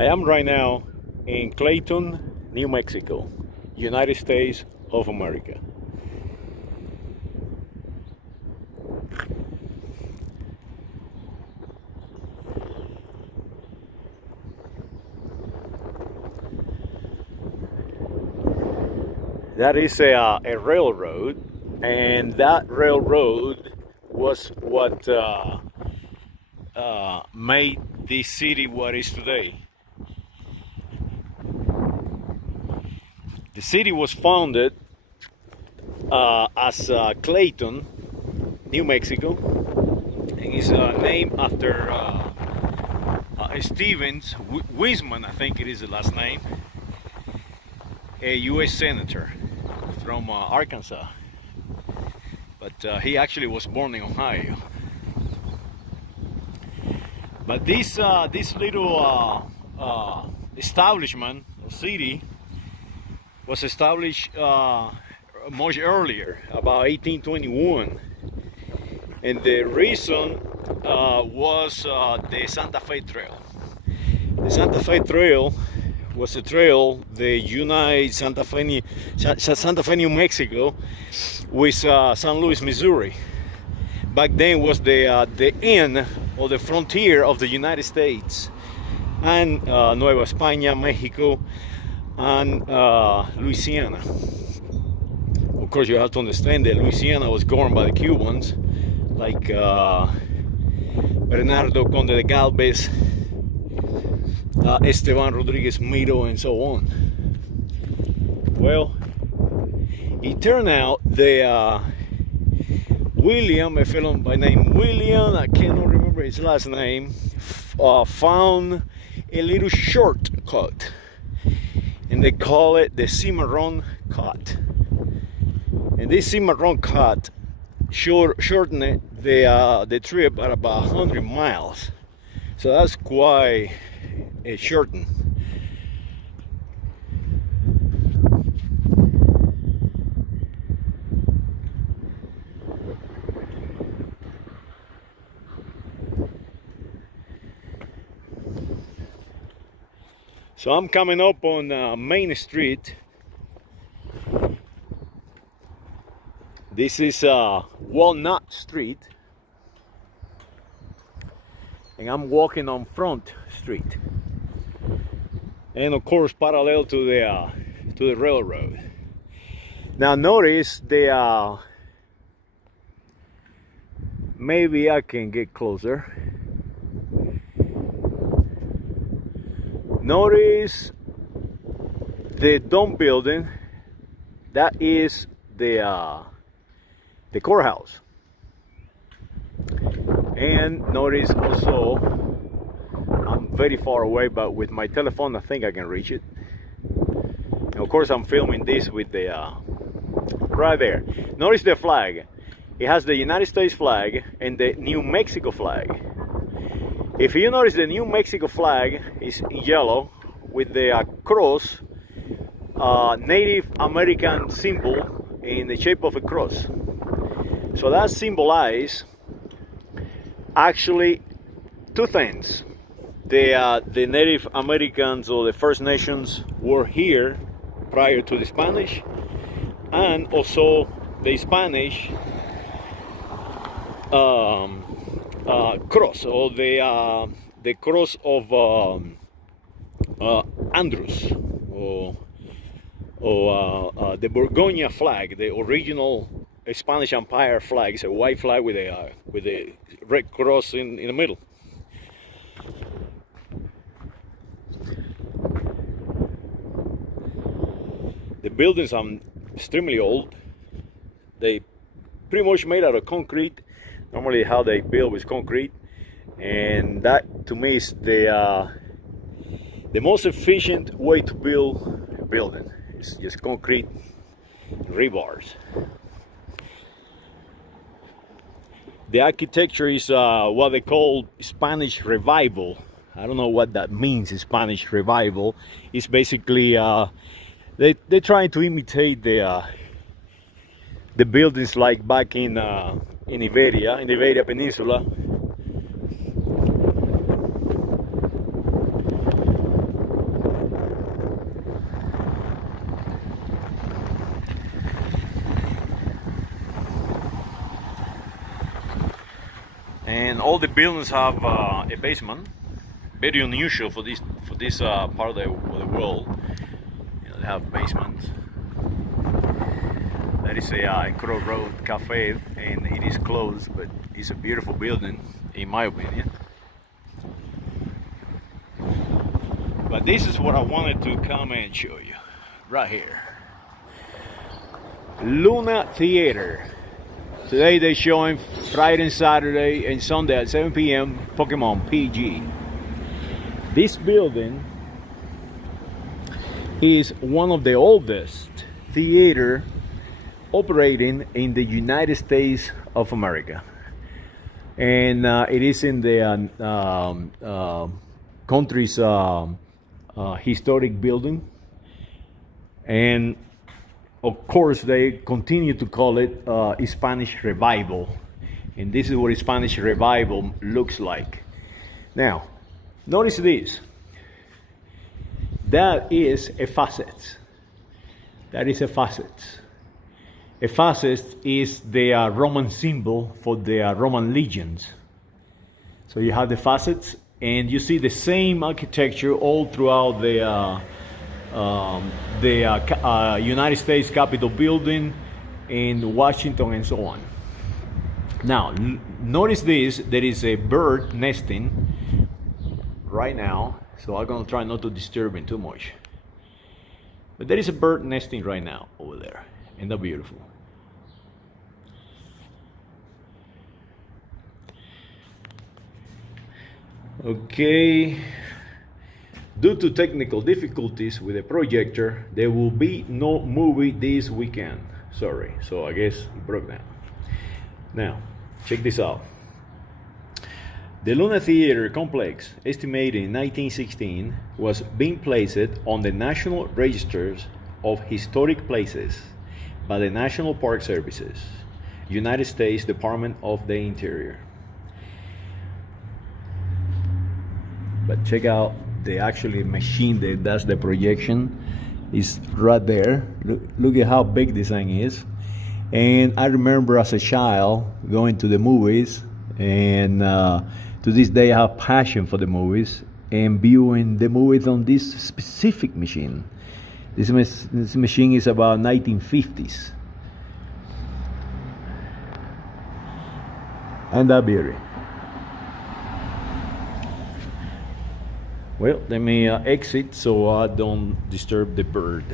I am right now in Clayton, New Mexico, United States of America. That is a railroad, and that railroad was what made this city what is today. The city was founded as Clayton, New Mexico, and is named after Stevens Wiseman, I think it is the last name, a U.S. senator from Arkansas, but he actually was born in Ohio. But this little establishment, city, was established much earlier, about 1821, and the reason was the Santa Fe Trail. The Santa Fe Trail was a trail that united Santa Fe, New Mexico with St. Louis, Missouri. Back then was the end or the frontier of the United States and Nueva España, Mexico, and Louisiana. Of course, you have to understand that Louisiana was governed by the Cubans, like Bernardo Conde de Galvez, Esteban Rodriguez Miro, and so on. Well, it turned out that William, a fellow by name William, I cannot remember his last name, found a little shortcut, and they call it the Cimarron Cut. And this Cimarron Cut shortened the trip at about 100 miles. So that's quite a shorten. So I'm coming up on Main Street. This is Walnut Street, and I'm walking on Front Street, and of course parallel to the railroad. Now notice the maybe I can get closer. Notice the dome building. That is the courthouse. And notice also, I'm very far away, but with my telephone I think I can reach it. And of course I'm filming this with the right there. Notice the flag. It has the United States flag and the New Mexico flag. If you notice, the New Mexico flag is in yellow with the cross, Native American symbol in the shape of a cross. So that symbolizes actually two things. The Native Americans or the First Nations were here prior to the Spanish, and also the Spanish cross, or the cross of Andrews, or the Borgoña flag, the original Spanish Empire flag. It's a white flag with a red cross in the middle. The buildings are extremely old. They pretty much made out of concrete. Normally how they build with concrete, and that to me is the most efficient way to build a building. It's just concrete rebars. The architecture is what they call Spanish Revival. I don't know what that means, Spanish Revival. It's basically they're trying to imitate the buildings like back in Iberia Peninsula. and all the buildings have a basement. Very unusual for this part of the world. You know, they have basements. That is a Crow Road Cafe, and it is closed, but it's a beautiful building, in my opinion. But this is what I wanted to come and show you, right here. Luna Theater. Today they're showing Friday and Saturday and Sunday at 7 p.m. Pokemon PG. This building is one of the oldest theater operating in the United States of America, and it is in the country's historic building, and of course they continue to call it Spanish Revival, and this is what Spanish Revival looks like. Now notice this. That is a facet. That is a facet. A facet is the Roman symbol for the Roman legions. So you have the facets, and you see the same architecture all throughout the United States Capitol building in Washington and so on. Now, notice this. There is a bird nesting right now, so I'm gonna try not to disturb it too much. But there is a bird nesting right now over there, and they're beautiful. Okay, due to technical difficulties with the projector, there will be no movie this weekend. Sorry, so I guess it broke down. Now, check this out. The Luna Theater complex, estimated in 1916, was being placed on the National Registers of Historic Places by the National Park Services, United States Department of the Interior. But check out the actual machine that does the projection. Is right there. Look at how big this thing is. And I remember as a child going to the movies, and to this day I have passion for the movies and viewing the movies on this specific machine. This machine is about 1950s. And that beauty. Well, let me exit so I don't disturb the bird.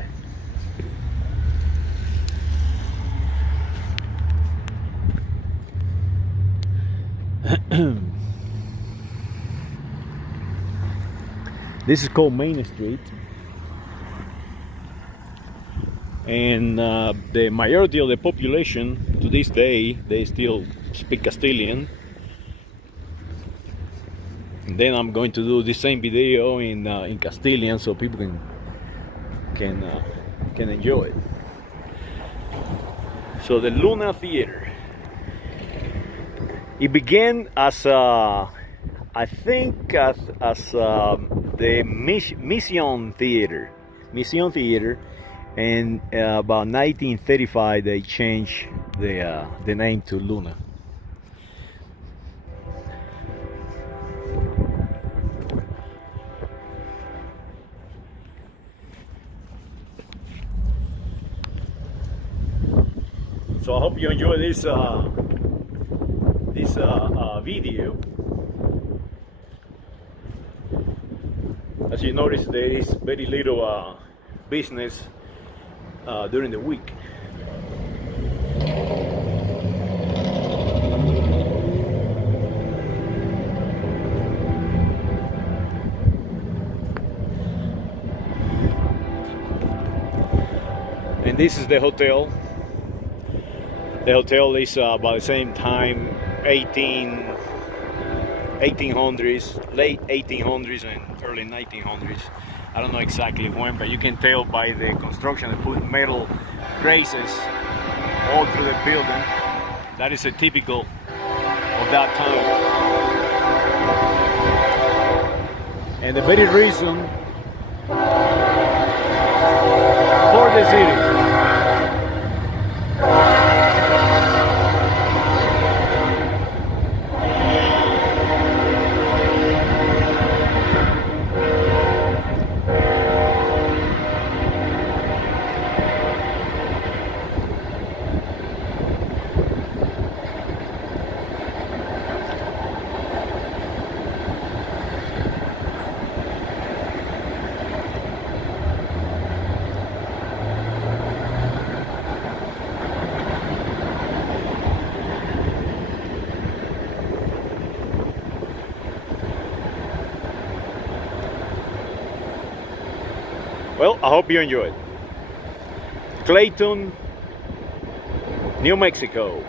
This is called Main Street, and the majority of the population to this day, they still speak Castilian. And then I'm going to do the same video in Castilian so people can enjoy it. So the Luna Theater, it began as the Mission Theater, and about 1935 they changed the name to Luna. So I hope you enjoy this video. As you notice, there is very little business during the week. And this is the hotel. The hotel is about the same time, 1800s, late 1800s and early 1900s. I don't know exactly when, but you can tell by the construction. They put metal braces all through the building. That is a typical of that time. And the very reason for the city. Well, I hope you enjoyed. Clayton, New Mexico.